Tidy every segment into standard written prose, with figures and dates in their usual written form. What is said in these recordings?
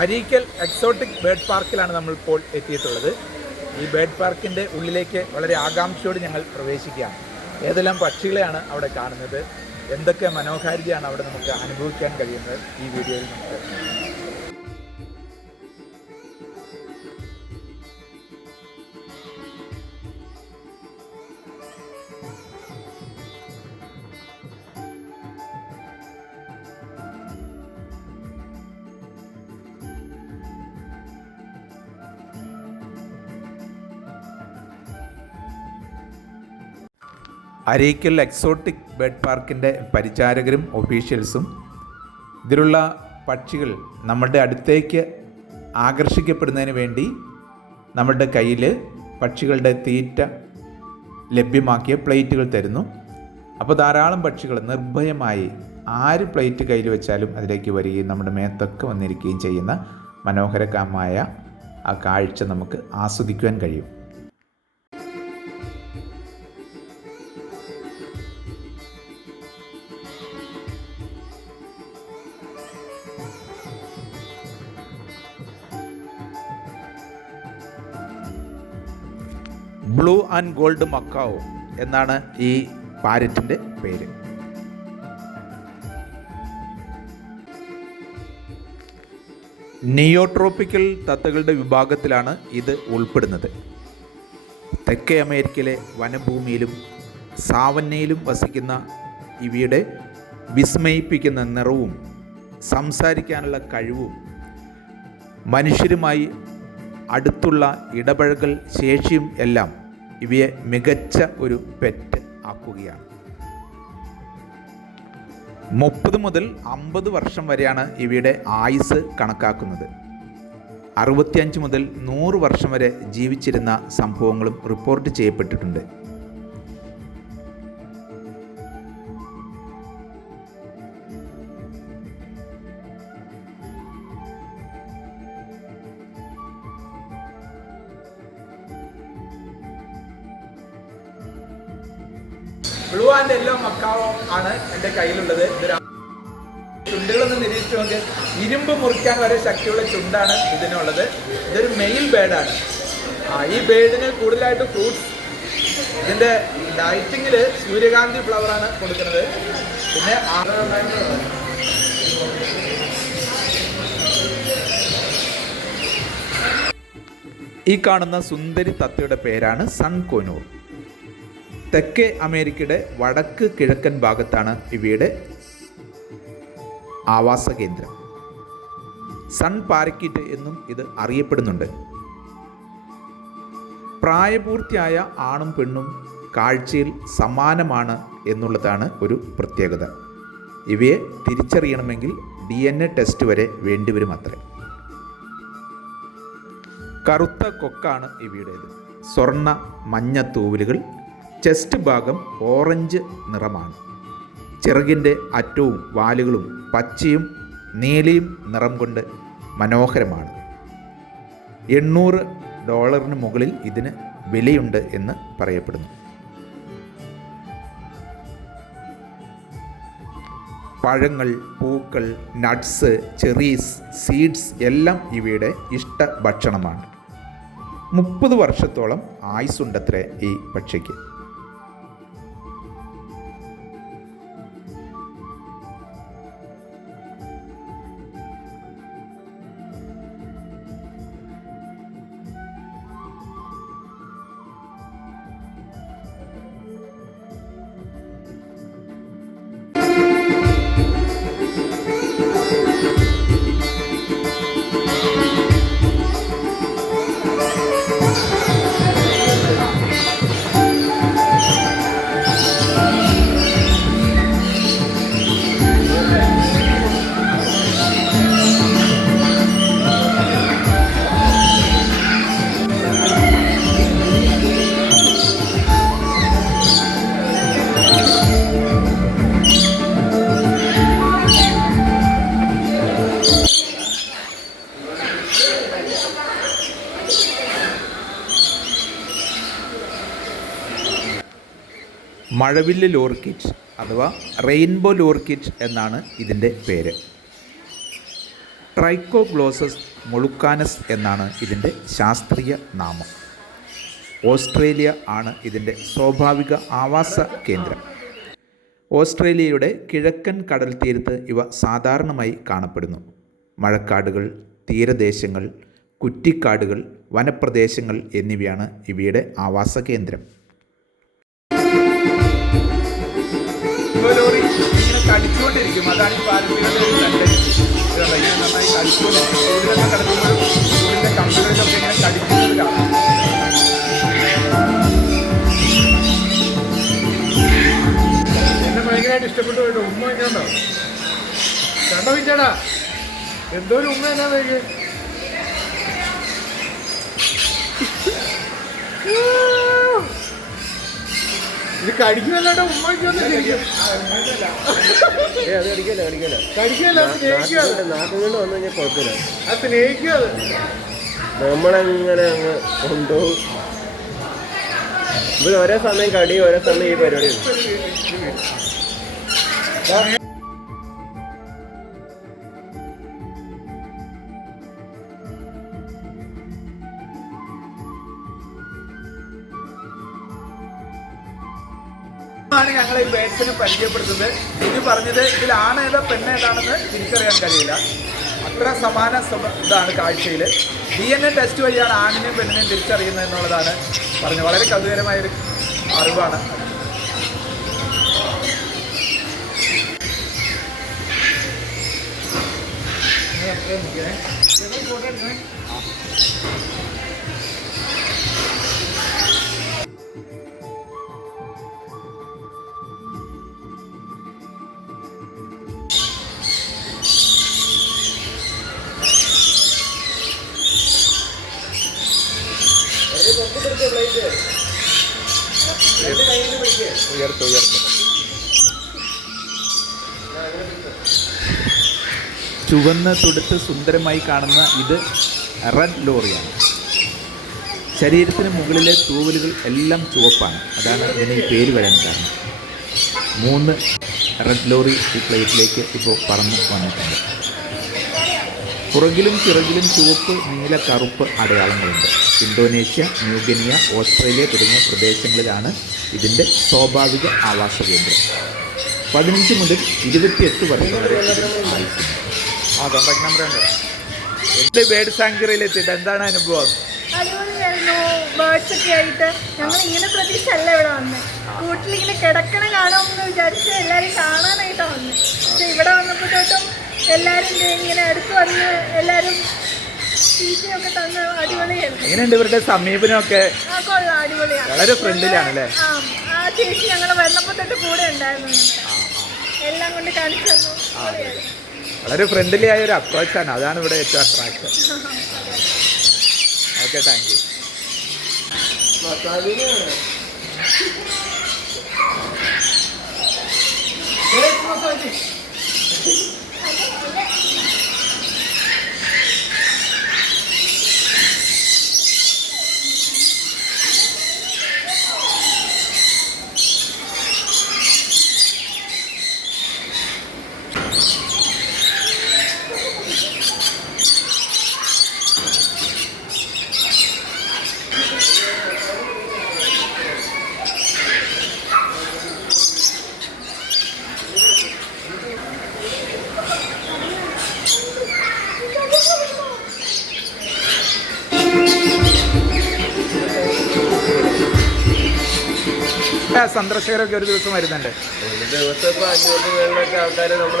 Areekkal exotic bird പാർക്കിലാണ് നമ്മളിപ്പോൾ എത്തിയിട്ടുള്ളത്. ഈ ബേർഡ് പാർക്കിൻ്റെ ഉള്ളിലേക്ക് വളരെ ആകാംക്ഷയോട് ഞങ്ങൾ പ്രവേശിക്കുകയാണ്. ഏതെല്ലാം പക്ഷികളെയാണ് അവിടെ കാണുന്നത്, എന്തൊക്കെ മനോഹാരിതയാണ് അവിടെ നമുക്ക് അനുഭവിക്കാൻ കഴിയുന്നത് ഈ വീഡിയോയിൽ നമുക്ക് അരീക്കൽ എക്സോട്ടിക് ബേർഡ് പാർക്കിൻ്റെ പരിചാരകരും ഒഫീഷ്യൽസും ഇതിലുള്ള പക്ഷികൾ നമ്മുടെ അടുത്തേക്ക് ആകർഷിക്കപ്പെടുന്നതിന് വേണ്ടി നമ്മുടെ കയ്യിൽ പക്ഷികളുടെ തീറ്റ ലഭ്യമാക്കിയ പ്ലേറ്റുകൾ തരുന്നു. അപ്പോൾ ധാരാളം പക്ഷികൾ നിർഭയമായി ആര് പ്ലേറ്റ് കയ്യിൽ വെച്ചാലും അതിലേക്ക് വരികയും നമ്മുടെ മേത്തൊക്കെ വന്നിരിക്കുകയും ചെയ്യുന്ന മനോഹരമായ ആ കാഴ്ച നമുക്ക് ആസ്വദിക്കുവാൻ കഴിയും. ബ്ലൂ ആൻഡ് ഗോൾഡ് മക്കാവോ എന്നാണ് ഈ പാരറ്റിൻ്റെ പേര്. നിയോട്രോപ്പിക്കൽ തത്തകളുടെ വിഭാഗത്തിലാണ് ഇത് ഉൾപ്പെടുന്നത്. തെക്കേ അമേരിക്കയിലെ വനഭൂമിയിലും സാവന്നയിലും വസിക്കുന്ന ഇവയുടെ വിസ്മയിപ്പിക്കുന്ന നിറവും സംസാരിക്കാനുള്ള കഴിവും മനുഷ്യരുമായി അടുത്തുള്ള ഇടപഴകൽ ശേഷിയും എല്ലാം ഇവയെ മികച്ച ഒരു പെറ്റ് ആക്കുകയാണ്. 30 മുതൽ 50 വർഷം വരെയാണ് ഇവയുടെ ആയുസ് കണക്കാക്കുന്നത്. 65 മുതൽ 100 വർഷം വരെ ജീവിച്ചിരുന്ന സംഭവങ്ങളും റിപ്പോർട്ട് ചെയ്യപ്പെട്ടിട്ടുണ്ട്. ബ്ലൂ ആൻഡ് യെല്ലോ മക്കാവോ ആണ് എൻ്റെ കയ്യിലുള്ളത്. ചുണ്ടുകളൊന്ന് നിരീക്ഷിച്ചു നോക്കി, ഇരുമ്പ് മുറിക്കാൻ വരെ ശക്തിയുള്ള ചുണ്ടാണ് ഇതിനുള്ളത്. ഇതൊരു മെയിൽ ബേർഡാണ്. ഈ ബേർഡിന് കൂടുതലായിട്ട് ഫ്രൂട്ട്സ്, ഇതിൻ്റെ ലൈറ്റിങ്ങിൽ സൂര്യകാന്തി ഫ്ലവറാണ് കൊടുക്കുന്നത്. പിന്നെ ഈ കാണുന്ന സുന്ദരി തത്തയുടെ പേരാണ് സൺ കോനൂർ. തെക്കേ അമേരിക്കയുടെ വടക്ക് കിഴക്കൻ ഭാഗത്താണ് ഇവയുടെ ആവാസ കേന്ദ്രം. സൺ പാരക്കീറ്റ് എന്നും ഇത് അറിയപ്പെടുന്നുണ്ട്. പ്രായപൂർത്തിയായ ആണും പെണ്ണും കാഴ്ചയിൽ സമാനമാണ് എന്നുള്ളതാണ് ഒരു പ്രത്യേകത. ഇവയെ തിരിച്ചറിയണമെങ്കിൽ DNA ടെസ്റ്റ് വരെ വേണ്ടിവരും അത്രേ. കറുത്ത കൊക്കാണ് ഇവയുടേത്. സ്വർണ്ണ മഞ്ഞ തൂവലുകൾ. ചെസ്റ്റ് ഭാഗം ഓറഞ്ച് നിറമാണ്. ചിറകിൻ്റെ അറ്റവും വാലുകളും പച്ചയും നീലയും നിറം കൊണ്ട് മനോഹരമാണ്. $800 മുകളിൽ ഇതിന് വിലയുണ്ട് എന്ന് പറയപ്പെടുന്നു. പഴങ്ങൾ, പൂക്കൾ, നട്ട്സ്, ചെറീസ്, സീഡ്സ് എല്ലാം ഇവയുടെ ഇഷ്ട ഭക്ഷണമാണ്. 30 വർഷത്തോളം ആയുസ്സുണ്ടത്രേ ഈ പക്ഷിക്ക്. മഴവില്ല് ലോർക്കിറ്റ് അഥവാ റെയിൻബോ ലോർക്കിറ്റ് എന്നാണ് ഇതിൻ്റെ പേര്. ട്രൈക്കോഗ്ലോസസ് മൊളുക്കാനസ് എന്നാണ് ഇതിൻ്റെ ശാസ്ത്രീയ നാമം. ഓസ്ട്രേലിയ ആണ് ഇതിൻ്റെ സ്വാഭാവിക ആവാസ കേന്ദ്രം. ഓസ്ട്രേലിയയുടെ കിഴക്കൻ കടൽ തീരത്ത് ഇവ സാധാരണമായി കാണപ്പെടുന്നു. മഴക്കാടുകൾ, തീരദേശങ്ങൾ, കുറ്റിക്കാടുകൾ, വനപ്രദേശങ്ങൾ എന്നിവയാണ് ഇവയുടെ ആവാസ കേന്ദ്രം. കടിച്ചുകൊണ്ടിരിക്കും, അതാണ് ഈ പാലത്തിലുള്ള ഒരു ടെൻഡൻസി. ഇങ്ങനെ നന്നായി കടിച്ചുകൊണ്ടിരിക്കും. കൂടുതലൊക്കെ കിടക്കുമ്പോഴും കൂടുതലിൻ്റെ കമ്പുകളിലൊക്കെ ഇങ്ങനെ കടിക്കുന്നത് കാണാം. എന്നെ ഭയങ്കരമായിട്ട് ഇഷ്ടപ്പെട്ടു പോയിട്ട് ഉമ്മ എങ്ങനെയുണ്ടോ കണ്ടോ വിച്ചാടാ, എന്തോ ഒരു ഉമ്മ എന്നാ വേഗം. ഇത് കടിക്കുമല്ലാണ്ട് ഉമ്മയ്ക്കൊന്നും ശരിക്കും അത് കടിക്കല്ല കടിക്കല്ല, സ്നേഹിക്കുക. നാട്ടുകൊണ്ട് വന്നു കഴിഞ്ഞാൽ കുഴപ്പമില്ല, അത് സ്നേഹിക്കുക. അത് നമ്മളങ്ങനെ അങ്ങ് കൊണ്ടുപോകും. ഇവർ ഓരോ സമയം കടി, ഓരോ സമയം ഈ പരിപാടി. ാണ് ഞങ്ങൾ ഈ ബേഡ്സിനെ പരിചയപ്പെടുത്തുന്നത്. ഇനി പറഞ്ഞത് ഇതിൽ ആണേതാ പെണ്ണേതാണെന്ന് തിരിച്ചറിയാൻ കഴിയില്ല, അത്ര സമാന ഇതാണ് കാഴ്ചയിൽ. DNA ടെസ്റ്റ് വഴിയാണ് ആണിനെയും പെണ്ണിനെയും തിരിച്ചറിയുന്നത് എന്നുള്ളതാണ് പറഞ്ഞത്. വളരെ കൗതുകരമായൊരു അറിവാണ്. ഉയർത്തും. ചുവന്ന് തുടുത്ത് സുന്ദരമായി കാണുന്ന ഇത് റെഡ് ലോറിയാണ്. ശരീരത്തിന് മുകളിലെ തൂവലുകൾ എല്ലാം ചുവപ്പാണ്. അതാണ് ഇതിന് ഈ പേര് വരാൻ കാരണം. 3 റെഡ് ലോറി ഈ പ്ലേറ്റിലേക്ക് ഇപ്പോൾ പറന്ന് വന്നിട്ടുണ്ട്. പുറകിലും ചിറകിലും ചുവപ്പ്, നീല, കറുപ്പ് അടയാളങ്ങളുണ്ട്. ഇന്തോനേഷ്യ, ന്യൂഗിനിയ, ഓസ്ട്രേലിയ തുടങ്ങിയ പ്രദേശങ്ങളിലാണ് ഇതിൻ്റെ സ്വാഭാവിക ആവാസ കേന്ദ്രം. 15 മുതൽ 28 വർഷം വരെ ആയുസ്സുണ്ട്. കോൺടാക്ട് നമ്പർ ഉണ്ട്. ബേർഡ് സാങ്ച്വറിയിൽ എത്തിയിട്ട് എന്താണ് അനുഭവം? അടിപൊളിയായിരുന്നു. ബേർഡ്സ് ഒക്കെ ആയിട്ട് ഞങ്ങൾ ഇങ്ങനെ പ്രതീക്ഷയല്ല ഇവിടെ വന്നത്. കൂട്ടിലിങ്ങനെ കിടക്കണ കാണാമെന്ന് വിചാരിച്ച് എല്ലാവരും കാണാനായിട്ടാണ് വന്നത്. പക്ഷെ ഇവിടെ വന്നപ്പോൾ തൊട്ടും എല്ലാവരും ഇങ്ങനെ അടുത്ത് വന്ന് എല്ലാവരും തീറ്റയൊക്കെ തന്ന് അടിപൊളിയായിരുന്നു. എങ്ങനെയുണ്ട് ഇവരുടെ സമീപനമൊക്കെ? കൊള്ളാം, അടിപൊളിയാണ്. വളരെ ഫ്രണ്ട്ലിയാണല്ലേ? ആ ചേച്ചി ഞങ്ങൾ വന്നപ്പോൾ തൊട്ട് കൂടെ ഉണ്ടായിരുന്നു. എല്ലാം കൊണ്ട് കാണിച്ചു തന്നു. വളരെ ഫ്രണ്ട്ലി ആയ ഒരു അപ്രോച്ചാണ്, അതാണ് ഇവിടെ ഏറ്റവും അട്രാക്ഷൻ. Okay, thank you. സന്ദർശകരൊക്കെ ഒരു ദിവസം വരുന്നുണ്ട്. ഒരു ദിവസം ഇപ്പോൾ 500 മേളിലൊക്കെ ആൾക്കാർ നമ്മൾ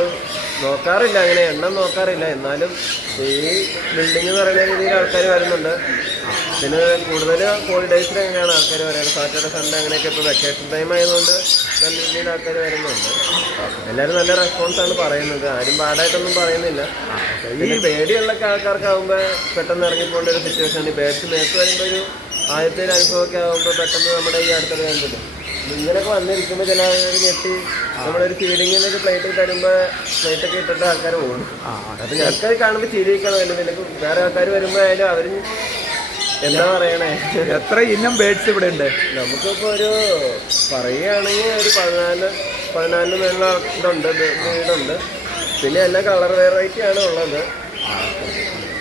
നോക്കാറില്ല, അങ്ങനെ എണ്ണം നോക്കാറില്ല. എന്നാലും ഈ ബിൽഡിംഗ് എന്ന് പറയുന്ന രീതിയിൽ ആൾക്കാർ വരുന്നുണ്ട്. പിന്നെ കൂടുതൽ ഹോളിഡേയ്സിൽ എങ്ങനെയാണ് ആൾക്കാർ വരാറ്, സാറ്റർഡേ സൺഡേ അങ്ങനെയൊക്കെ. ഇപ്പോൾ വെക്കേഷൻ ടൈം ആയതുകൊണ്ട് നല്ല രീതിയിൽ ആൾക്കാർ വരുന്നുണ്ട്. എല്ലാവരും നല്ല റെസ്പോൺസാണ് പറയുന്നത്, ആരും ബാഡായിട്ടൊന്നും പറയുന്നില്ല. ഈ പേടിയുള്ള ആൾക്കാർക്കാവുമ്പോൾ പെട്ടെന്ന് ഇറങ്ങിപ്പോകേണ്ട ഒരു സിറ്റുവേഷനാണ്. ഈ ബേഡ്സ് നേരത്തെ വരുമ്പോൾ ഒരു ആദ്യത്തെ ഒരു അനുഭവമൊക്കെ ആകുമ്പോൾ പെട്ടെന്ന് നമ്മുടെ ഈ അടുത്തത് കണ്ടിട്ട് ഇങ്ങനെയൊക്കെ വന്നിരിക്കുമ്പോൾ ചില ആൾക്കാർ ഞെട്ടി നമ്മളൊരു ഫീഡിങ്ങിനൊക്കെ പ്ലേറ്റ് തരുമ്പോൾ പ്ലേറ്റൊക്കെ ഇട്ടിട്ട് ആൾക്കാർ പോകും. അപ്പം ഞങ്ങൾക്ക് കാണുമ്പോൾ ചിരിക്കണം. അല്ലെങ്കിൽ വേറെ ആൾക്കാർ വരുമ്പോൾ ആയാലും അവർ എന്താ പറയണേ, എത്ര ഇനം ബേഡ്സ് ഇവിടെ ഉണ്ട്? നമുക്കിപ്പോൾ ഒരു പറയുകയാണെങ്കിൽ ഒരു 14 മേളിൽ ഇതുണ്ട്, വീടുണ്ട്. പിന്നെ എല്ലാ കളർ വെറൈറ്റിയാണ് ഉള്ളത്.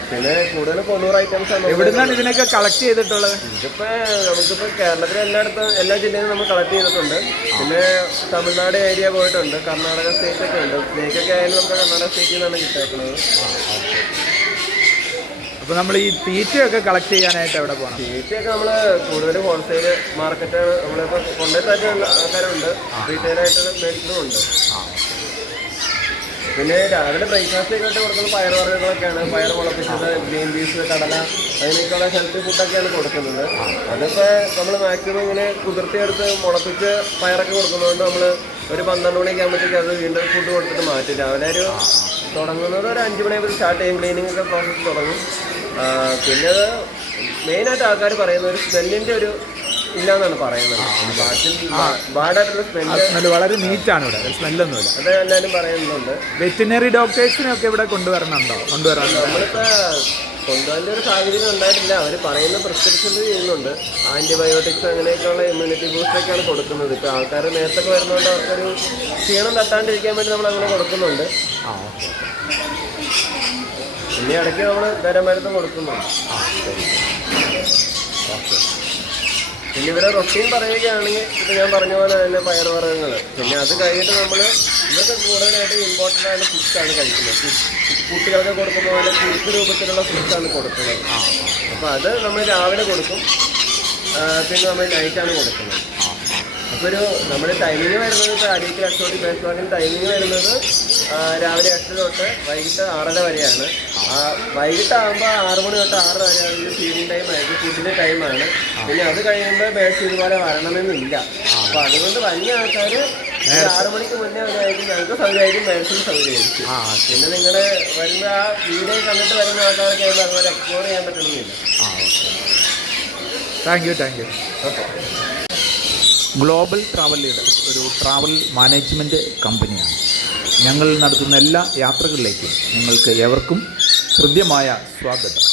പിന്നെ കൂടുതൽ 90 ഐറ്റംസ് ആണ്. എവിടുന്നാണ് ഇതിനൊക്കെ കളക്ട് ചെയ്തിട്ടുള്ളത്? ഇതിപ്പോ നമുക്കിപ്പോ കേരളത്തിലെ എല്ലാ ജില്ലയിലും നമ്മൾ കളക്ട് ചെയ്തിട്ടുണ്ട്. പിന്നെ തമിഴ്നാട് ഏരിയ പോയിട്ടുണ്ട്, കർണാടക സ്റ്റേറ്റ് ഒക്കെ ഉണ്ട്. സ്നേക്കൊക്കെ ആയാലും നമുക്ക് കർണാടക സ്റ്റേറ്റിൽ നിന്നാണ് കിട്ടിയേക്കുന്നത്. അപ്പോൾ നമ്മൾ ഈ തീറ്റയൊക്കെ കളക്ട് ചെയ്യാനായിട്ട് എവിടെ പോകണം? തീറ്റയൊക്കെ നമ്മൾ കൂടുതൽ ഹോൾസെയിൽ മാർക്കറ്റ് നമ്മളിപ്പോൾ കൊണ്ടുപോയി തരുന്ന ആൾക്കാരുണ്ട്, റീറ്റെയിലായിട്ട് മേടിക്കുന്നതുണ്ട്. പിന്നെ രാവിലെ ബ്രേക്ക്ഫാസ്റ്റ് ആയിട്ട് കൊടുക്കുന്നത് പയറുവർഗ്ഗങ്ങളൊക്കെയാണ്. പയർ മുളപ്പിച്ചത്, ഗ്രീൻ പീസ്, കടല, അതിനൊക്കെയുള്ള ഹെൽത്തി ഫുഡൊക്കെയാണ് കൊടുക്കുന്നത്. അതൊക്കെ നമ്മൾ മാക്സിമം ഇങ്ങനെ കുതിർത്തിയെടുത്ത് മുളപ്പിച്ച് പയറൊക്കെ കൊടുക്കുന്നതുകൊണ്ട് നമ്മൾ ഒരു 12 മണിയൊക്കെ ആകുമ്പോഴത്തേക്ക് അത് വീണ്ടും ഫുഡ് കൊടുത്തിട്ട് മാറ്റും. രാവിലെ ഒരു തുടങ്ങുന്നത് ഒരു 5 മണിയാകുമ്പോൾ സ്റ്റാർട്ട് ചെയ്യും. ക്ലീനിങ് ഒക്കെ പ്രോസസ്സ് തുടങ്ങും. പിന്നെ അത് മെയിനായിട്ട് ആൾക്കാർ പറയുന്ന ഒരു സ്മെല്ലിൻ്റെ ഒരു ഇല്ലാന്നാണ് പറയുന്നത്. ബാഡായിട്ടുള്ള സ്മെല്ല്, വളരെ നീറ്റാണ് ഇവിടെ, സ്മെല്ലൊന്നുമില്ല. അത് എല്ലാവരും പറയുന്നുണ്ട്. വെറ്റിനറി ഡോക്ടേഴ്സിനൊക്കെ ഇവിടെ കൊണ്ടുവരാറുണ്ടോ? നമ്മളിപ്പോൾ കൊണ്ടുവരേണ്ട ഒരു സാഹചര്യം ഉണ്ടായിട്ടില്ല. അവർ പറയുന്ന പ്രിസ്ക്രിപ്ഷൻസ് ചെയ്യുന്നുണ്ട്. ആൻറ്റിബയോട്ടിക്സ് അങ്ങനെയൊക്കെയുള്ള ഇമ്മ്യൂണിറ്റി ബൂസ്റ്റൊക്കെയാണ് കൊടുക്കുന്നത്. ഇപ്പോൾ ആൾക്കാർ നേരത്തെ വരുന്നതുകൊണ്ട് അവർക്കൊരു ക്ഷീണം തട്ടാണ്ടിരിക്കാൻ വേണ്ടി നമ്മൾ അങ്ങനെ കൊടുക്കുന്നുണ്ട്. പിന്നെ ഇടയ്ക്ക് നമ്മൾ മരുന്ന് കൊടുക്കുന്നുണ്ട്. പിന്നെ ഇവരെ റൊട്ടീൻ പറയുകയാണെങ്കിൽ ഇപ്പോൾ ഞാൻ പറഞ്ഞ പോലെ തന്നെ പയറുവർഗ്ഗങ്ങൾ, പിന്നെ അത് കഴിഞ്ഞിട്ട് നമ്മൾ ഇവർക്ക് കൂടുതലായിട്ട് ഇമ്പോർട്ടൻ്റ് ആയ ഫുഡ്സാണ് കഴിക്കുന്നത്. കുട്ടികൾക്ക് കൊടുക്കുന്ന പോലെ കുറുക്ക് രൂപത്തിലുള്ള ഫുഡ്സാണ് കൊടുക്കുന്നത്. അപ്പോൾ അത് നമ്മൾ രാവിലെ കൊടുക്കും, പിന്നെ നമ്മൾ നൈറ്റാണ് കൊടുക്കുന്നത്. അപ്പോൾ നമ്മുടെ ടൈമിങ് വരുന്നത് ഇപ്പോൾ അടിയറ്റ് കസ്റ്റോഡി ബേസ് വാക്കിന് ടൈമിങ് വരുന്നത് രാവിലെ 8 തൊട്ട് വൈകിട്ട് 6:30 വരെയാണ്. വൈകിട്ടാകുമ്പോൾ 6 മണി തൊട്ട് 6 വരെയാണെങ്കിൽ ഫീഡിങ് ടൈം ആയിരിക്കും, ഫുഡിൻ്റെ ടൈമാണ്. പിന്നെ അത് കഴിയുമ്പോൾ ബേഡ്സ് ഇതുപോലെ വരണമെന്നില്ല. അപ്പോൾ അതുകൊണ്ട് വലിയ ആൾക്കാർ 6 മണിക്ക് മുന്നേ വരെയായിരിക്കും ഞങ്ങൾക്ക് സൗകര്യമായിരിക്കും, ബേഡ്സിന് സൗകര്യമായിരിക്കും. പിന്നെ നിങ്ങൾ വരുന്ന ആ വീഡിയോ കണ്ടിട്ട് വരുന്ന ആൾക്കാരൊക്കെ ആകുമ്പോൾ അതുപോലെ എക്സ്പ്ലോർ ചെയ്യാൻ പറ്റണമെന്നില്ല. Thank you. Okay. Global travel leader ഒരു ട്രാവൽ മാനേജ്മെൻറ്റ് കമ്പനിയാണ്. ഞങ്ങൾ നടത്തുന്ന എല്ലാ യാത്രകളിലേക്കും നിങ്ങൾക്ക് ഏവർക്കും ഹൃദ്യമായ സ്വാഗതം.